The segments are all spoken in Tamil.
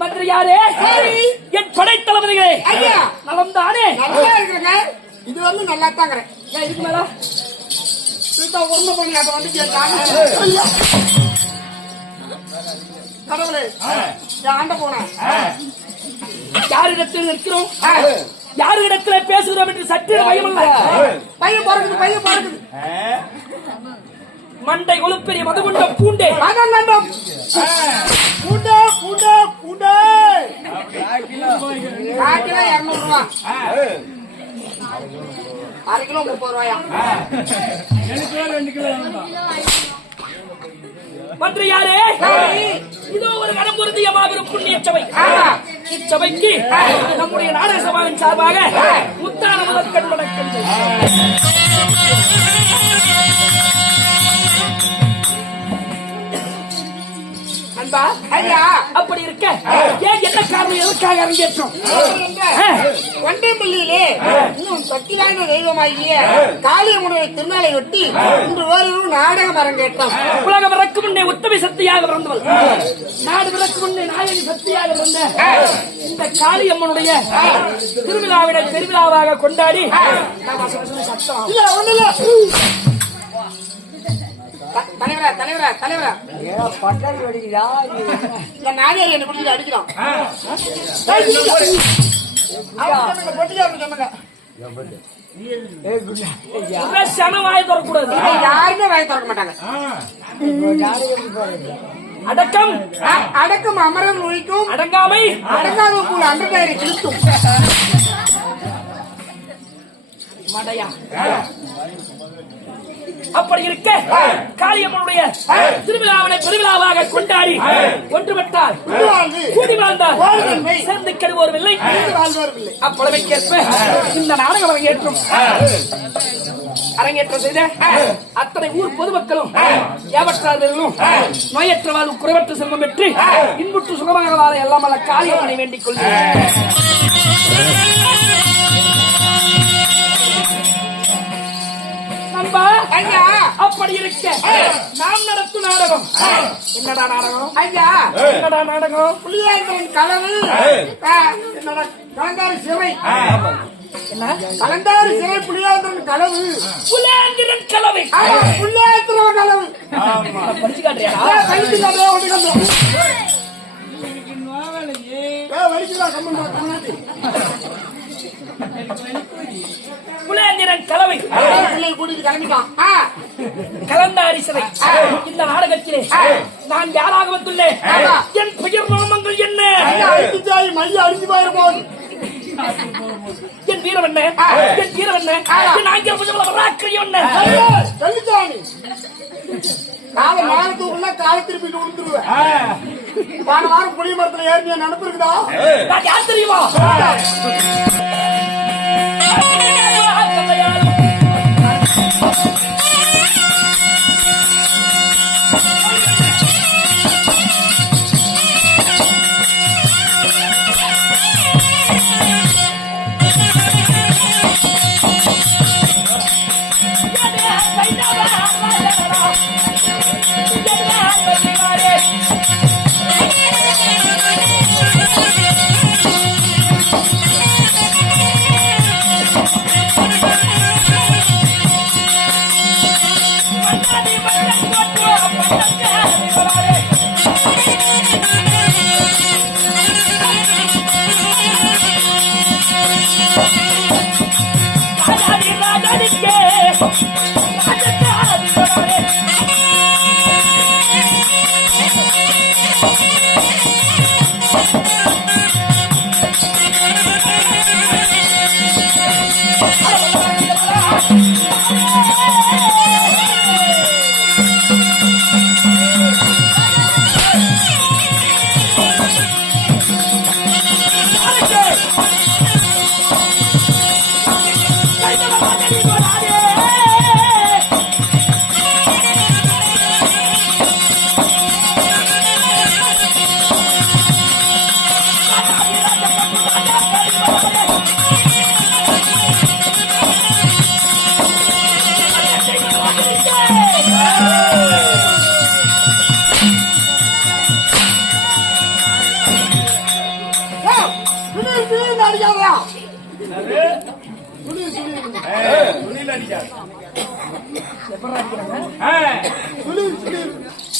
மந்திரி யாரே? என் படைத்தளபதிகளே நலம் தானே? நல்லா இருக்கிறேங்க. இது வந்து நல்லா தாங்கிறேன். இதுக்கு மேல ஒண்ணு பண்ணி அதை வந்து கேட்டாங்க. கடவுளே ஆண்ட போனேன். யாரிடத்தில் இருக்கிறோம், யாரிடத்துல பேசுகிறோம் என்று சற்று பயமில்லை. பையன் பிறகுது, பையன் பிறகுது. மண்டை கொழுப்பெரிய மதுகுண்ட பூண்டே மகண்டம் பூண்டே பூண்டே பூண்டே 2 கிலோ 200 ரூபா, 1/2 கிலோ 30 ரூபாயா? மந்திரி யாரே? இதோ ஒரு கடம் பொருந்திய மாபெரும் புண்ணிய சபை. இச்சபைக்கு நம்முடைய நாடக சபாவின் சார்பாக முத்தான முதற்கண் வணக்கம். அன்பா ஐயா, அப்படி இருக்க ஏன் என்ன காரணம், எதற்காக அரங்கேற்றம்? ஒன்றைப்பள்ளியிலே இன்னும் சக்தி வாய்ந்த தெய்வமாகிய காளியம்மனுடைய திருநாளை ஒட்டி இன்று ஒரு நாடகம் அரங்கேற்றம். உலகம் பிறக்கு முன்னே உத்தமி சக்தியாக பிறந்தவள், நாடு பிறக்கு முன்னே நாயகி சக்தியாக பிறந்த இந்த காளியம்மனுடைய திருவிழாவினை பெருவிழாவாக கொண்டாடி சத்தம் இல்ல ஒண்ணு இல்ல. தலைவரா தலைவரா தலைவரா பட்டாளி அடிக்கிறா இல்ல, நானே என்ன பிடிச்சி அடிக்கிறோம். வாய தரக்கூடாது, யாருமே வாய திறக்க மாட்டாங்க. அடக்கம் அடக்கம் அமரம் ஒழிக்கும், அடங்காமை அடங்காத போல அண்டர்காரை கிழிக்கும். மடையா அப்படி இருக்க காளியம்மனுடைய திருவிழாவினை பெருவிழாவாக கொண்டாடி ஒன்றுபட்டால் கூடி வாழ்ந்தால் சேர்ந்து கெடுவோர்வில்லை, அப்பளவைக்கேற்ப இந்த நாடகம் அரங்கேற்றம் செய்த அத்தனை ஊர் பொதுமக்களும் ஏவற்றாளர்களும் நோயற்ற வாழ்வு குறைவற்ற செல்வம் பெற்று இன்புற்று சுகமாக வாழ எல்லாம் அல்ல காளியம்மனை வேண்டிக் கொள்கிறேன். அப்படி இருக்க நாம் நடத்தும் நாடகம் என்னடா நாடகம்? ஐயா, என்னடா நாடகம்? புள்ளியாய்ந்தவன் களவு, என்னடா கலந்தாரி சிறை, என்ன கலந்தாரி சிறை புள்ளியாய்ந்தவன் களவு, புலேந்திரன் கலவை, புள்ளியாய்ந்தவன் களவு. படிச்சு காட்டுறியா? படிச்சு காட்டுறா, ஒன்று கண்டோம் வலிக்குதா கம்மன் புலேந்திரன் கலவை கூட்டிட்டு கிளம்பிட்டான். கலந்தாரி சிறை இந்த நாடகத்திலே நான் யாராக வந்துள்ளேன், என் பெயர் நாமங்கள் என்ன, மைய அடிஞ்சு போயிருப்போம், என் வீரம் என்ன, என் வீரம் என்ன, என் ஆங்கில புஜமல வராக்கிரியம் என்ன, சொல்லிச்சாணி கால மானத்துக்குள்ள கால திருப்பிட்டு விழுந்துருவேன். போன வாரம் புளிய மரத்துல ஏறிய நடப்பு இருக்குதா? நான் யார் தெரியுமா?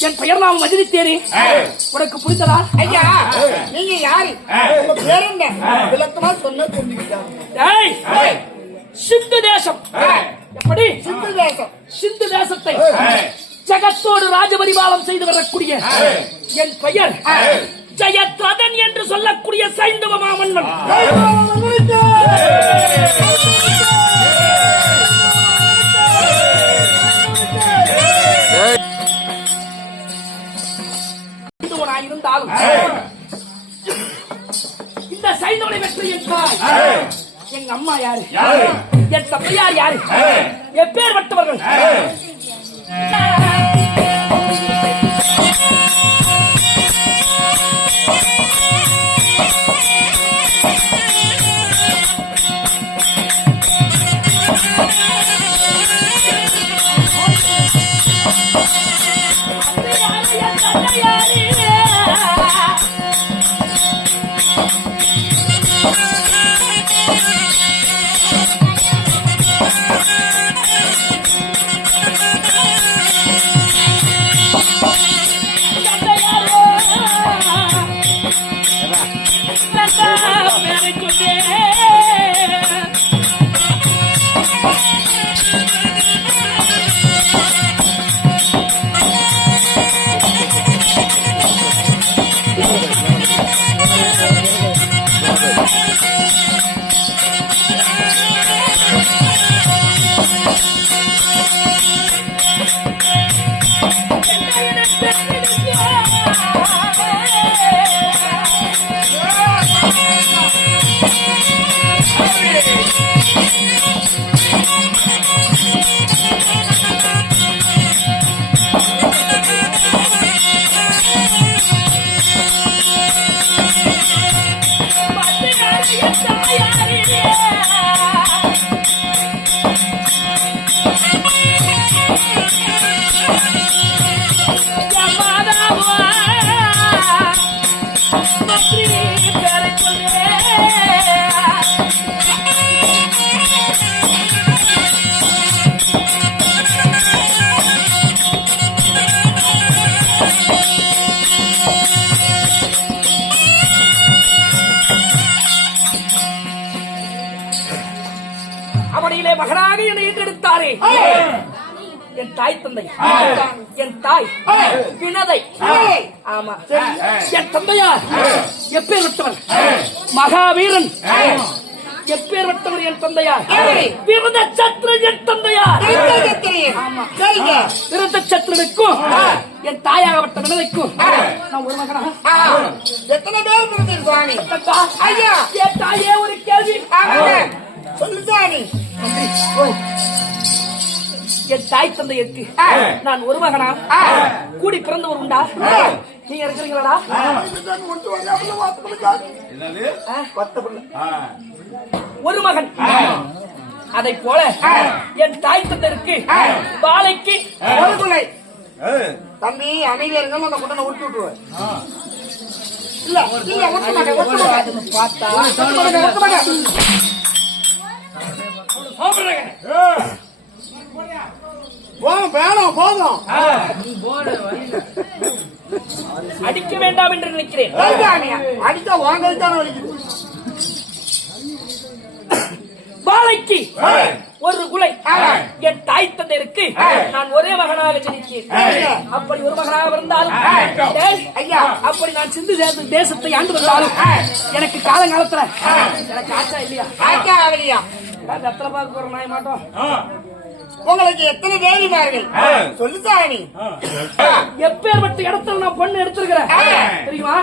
என் பெயர் நாம் மதித்தேனே உனக்கு புரிந்ததா? ஐயா நீங்க யாரு? உங்க பேர் என்ன? விளக்கமா சொன்ன தெரிஞ்சுக்கிட்டாங்க. சிந்து தேசம். எப்படி? சிந்து தேசம். சிந்து தேசத்தை ஜகத்தோடு ராஜபரிபாலம் செய்து வரக்கூடிய என் பெயர் ஜெயத்ரதன் என்று சொல்லக்கூடிய சைந்தவ மாமன்னன். இருந்தாலும் இந்த சைந்தவனை வெற்றி என்றால் எங்க அம்மா யாரு, என் தந்தையார் யாரு, எப்பேற்பட்டவர்கள்? அவனிலே மகனாக என்னை ஏற்றெடுத்தாரே என் தாய் தந்தை, என் தாய் வினதை. ஆமா, என் தந்தையார் எப்பேற்பட்டவர்? மகாவீரன். எப்பேற்பட்டவர் என் தந்தையார்? விருத சத்ரு என் தந்தையார். ஆமா, விருத சத்ருனுக்கும் என் தாயாகப்பட்ட வினதைக்கும் நான் ஒரு மகனா? எத்தனை பேர் பிறந்தீங்க சுவாமி? ஐயா, என் தாயே ஒரு கேள்வி சொல்லு சுவாமி. என் தாய் தந்தையருக்கு நான் ஒரு மகனா? கூடி பிறந்தவர் உண்டா? நீங்க இருக்கிறீங்களா? ஒரு மகன். அதை போல என் தாய் தந்தையருக்கு பாலைக்கு ஒரு குலை. தம்பி அமைதியா இருந்தாலும் அந்த குட்டனை விட்டு விட்டுருவேன். இல்ல இல்ல ஒட்ட மாட்டேன், ஒட்ட மாட்டேன். பார்த்தா ஒட்ட மாட்டேன். வேணாம் போதும். அடிக்க வேண்டாம் என்று நினைக்கிறேன். அடித்தா வாங்கத்தான் வலிக்குது. பாலைக்கு ஒரு குலை. என் தாய் தந்தையருக்கு நான் ஒரே மகனாக ஜனித்தேன். அப்படி ஒரு மகனாக இருந்தாலும் ஐயா, அப்படி நான் சிந்து தேசத்தை ஆண்டு வந்தாலும் எனக்கு காலங்காலத்துல எனக்கு ஆச்சா இல்லையா? ஆச்சா ஆகலையா? எத்தனை பார்க்க போற நாய மாட்டோம். உங்களுக்கு எத்தனை தேவிமார்கள் சொல்லுதானி? எப்பேற்பட்ட இடத்துல நான் பொண்ணு எடுத்திருக்கிறேன் தெரியுமா?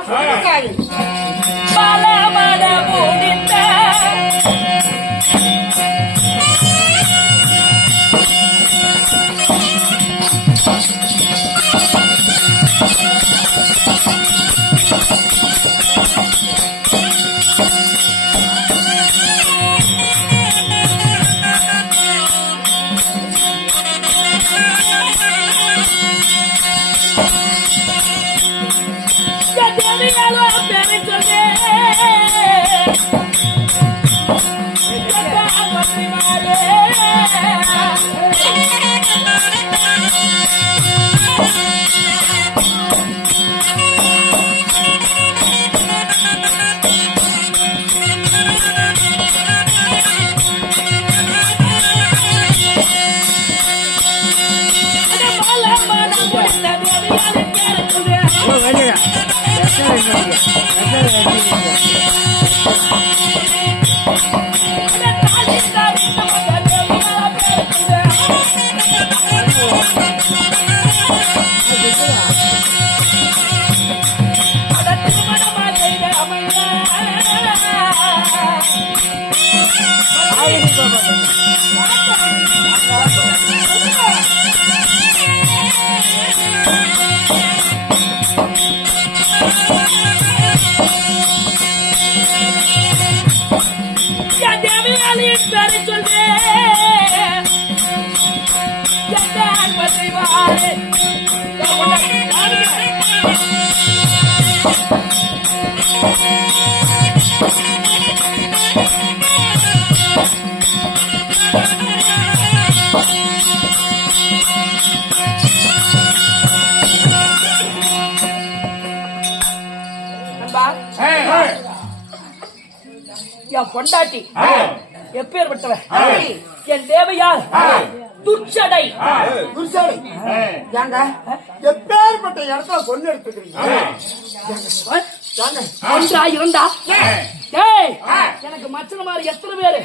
பொண்டாட்டி எப்பேற்பட்டவ என் தேவையால் துச்சடை குருசாமி ஏங்க எப்பேற்பட்ட இடத்துல பொண்ணு எடுத்துக்கிறீங்க ஏங்க ஒன்றா இருந்தா டேய் எனக்கு மச்சன மாதிரி எத்தனை பேரு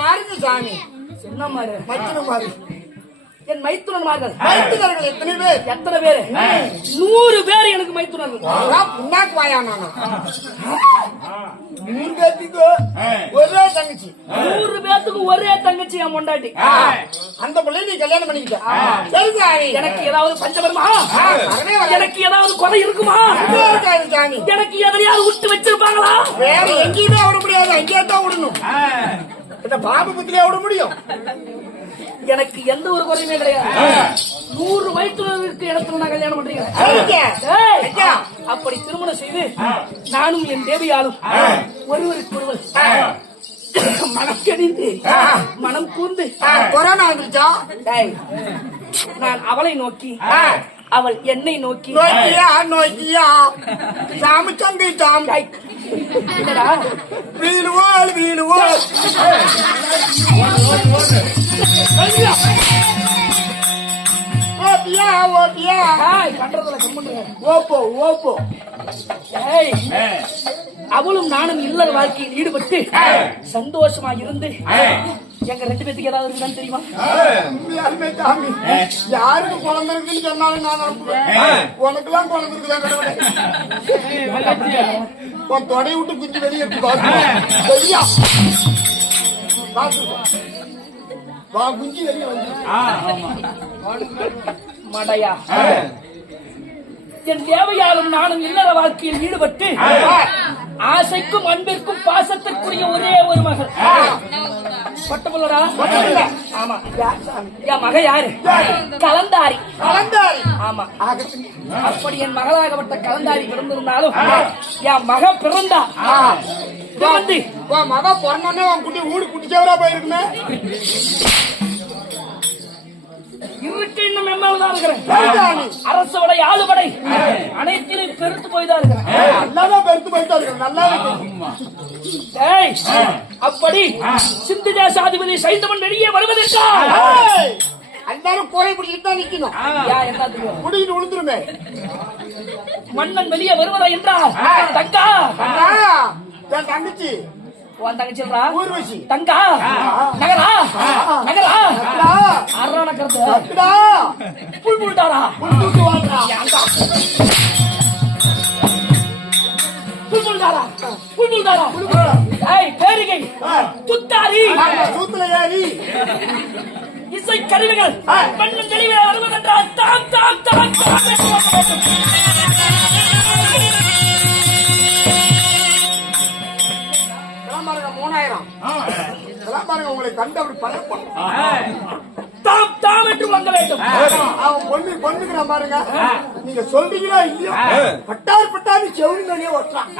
மாறுங்க சாமி என்ன மாதிரி மச்சன மாதிரி என் மைத்துனர்கள் மைத்துனர்கள் எத்தனை பேர் எத்தனை பேரு 100 பேர் எனக்கு மைத்துனர்கள் புண்ணாக்கு வாயா நானா 100 பேத்துக்கு ஒரே தங்கச்சி 100 பேத்துக்கு ஒரே தங்கச்சி என் பொண்டாட்டி அந்த பிள்ளை நீ கல்யாணம் பண்ணிக்கிட்ட சரி சாமி எனக்கு ஏதாவது பஞ்சம் வருமா எனக்கு ஏதாவது குறை இருக்குமா இருக்காது சாமி எனக்கு எதையாவது விட்டு வச்சிருப்பாங்களா வேற எங்கேயுமே விட முடியாது அங்கேயே தான் விடணும் இந்த பாபு புத்திரியா விட முடியும் எனக்கு எந்த ஒரு குறையுமே கிடையாது 100 மைத்துனருக்கு இடத்துல நான் கல்யாணம் பண்றேன் ஐயா அப்படி திருமணம் செய்து நானும் என் தேவியாலும் ஒருவருக்கு ஒருவர் மனம் கணிந்து மனம் கூர்ந்து கொரோனா வந்துருச்சா டேய், நான் அவளை நோக்கி அவள் என்னை நோக்கி நோக்கியா நோக்கியா சாமி சந்தி சாமி டேய், என்னடா வீழுவோல் வீழுவோல் ஓபியா ஓபியா டேய், பண்றதுல கம்முன்னு ஓப்போ ஓப்போ டேய், அவளும் நானும் இல்லற வாழ்க்கையில் ஈடுபட்டு சந்தோஷமா இருந்து எங்க 2 பேத்துக்கு ஏதாவது இருக்குன்னு தெரியுமா உண்மையாலுமே சாமி யாருக்கு குழந்தை இருக்குன்னு சொன்னாலும் நான் நம்புவேன் உனக்கெல்லாம் குழந்தை இருக்குதான் கடவுளே உன் தொடையை விட்டு குஞ்சு வெளியே எடுத்து பாத்து சரியா வா குஞ்சு வெளியே வந்து மடையா என் தேவையாலும் நானும் இல்லற வாழ்க்கையில் ஈடுபட்டு ஆசைக்கும் அன்பிற்கும் பாசத்திற்குரிய ஒரே ஒரு மகள் பட்டபுள்ளடா ஆமா என் மக யாரு கலந்தாரி கலந்தாரி ஆமா அப்படி என் மகளாகப்பட்ட கலந்தாரி பிறந்திருந்தாலும் என் மக பிறந்தா பிறந்து உன் மக பிறந்தோடனே உன் குட்டி ஊடு குட்டிச்சவரா போயிருக்குமே இருக்கு இன்னும் எம்மாவதான் இருக்கிறேன் அரசோட ஆளுபடை அனைத்திலும் பெருத்து போய்தான் இருக்கிறேன் நல்லாதான் பெருத்து போயிட்டா இருக்கு நல்லா இருக்கு டேய், அப்படி சிந்து தேசாதிபதி சைந்தவன் வெளியே வருவதற்கா எல்லாரும் கோரை பிடிச்சிட்டு தான் நிக்கணும் என்ன தெரியும் குடிக்கிட்டு விழுந்துருமே மன்னன் வெளியே வருவதா என்றால் தங்கா என் தங்கச்சி உன் தங்கச்சில்றா ஊர்வசி தங்கா நகரா நகரா அக்கா, அறா நகரது அக்கடா, புல் புல்டாரா புல் தூக்கி வாங்குறா. புல் புல்டாரா புல் புல்டாரா ஏய் பேரிகை துத்தாரி சூத்துல ஏறி இசை கருவிகள் மன்னன் வெளியே வருவதென்றால் தாம் தாம் தாம் தாம் பாருங்க 3000 பாருங்க உங்களை கண்டு அப்படி பழப்போம் தாம் தாம் என்று வாங்க வேண்டும் அவன் பொண்ணுக்கு பாருங்க நீங்க சொல்றீங்களா இல்லையோ பட்டாரு செவனி மேலேயே ஒட்டுறான்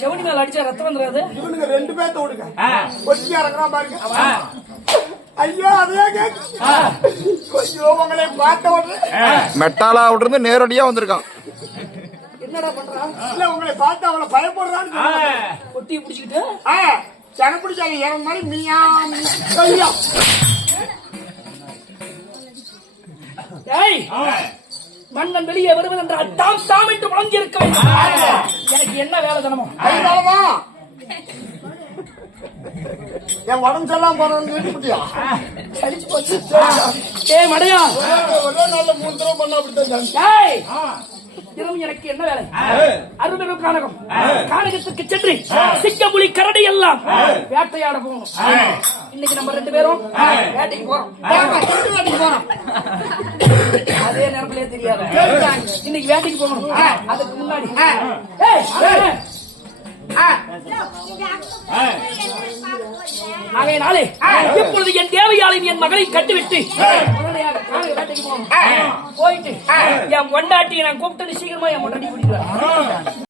செவனி மேல அடிச்சா ரத்தம் வந்துடாது இவனுங்க 2 பேர்த்த விடுங்க கொச்சி இறங்குறான் பாருங்க ஐயா அதே கொஞ்சம் உங்களை பார்த்த உடனே மெட்டாலாவிட்டு இருந்து நேரடியா வந்திருக்கான். என்னடா பண்றான் இல்ல உங்களை பார்த்து அவளை பயப்படுறான்னு கொட்டியை பிடிச்சிக்கிட்டு சன பிடிச்சாங்க இறங்க மாதிரி மீயா ஐயா ஏய் மன்னன் வெளியே வருவதென்றால் தாம் தாம் என்று முழங்கி இருக்க வேண்டும் எனக்கு என்ன வேலை தினமும் அதுதானமா என் உடம்பு செல்லாம் போறோம்னு கேட்டுப்பிட்டியா சலிச்சு போச்சு ஏய் மடையா ஒரே நாள்ல 3 தடவை பண்ண அப்படித்தான் ஏய் தினமும் எனக்கு என்ன வேலை அருமையும் கானகம் கானகத்துக்கு சென்று சிங்கப்புலி கரடி எல்லாம் வேட்டையாட போகணும் இன்னைக்கு நம்ம 2 பேரும் வேட்டைக்கு போறோம் வேட்டைக்கு போறோம் அதே நேரத்திலே தெரியாது இன்னைக்கு வேட்டைக்கு போகணும் அதுக்கு முன்னாடி ஆகையினாலே இப்பொழுது என் தேவையாளன் என் மகளை கட்டிவிட்டு உடனடியாக கானக வேட்டைக்கு போகணும் போயிட்டு என் கொண்டாட்டியை நான் கூப்பிட்டு சீக்கிரமா என் கொண்டாட்டி பிடிக்கிறேன்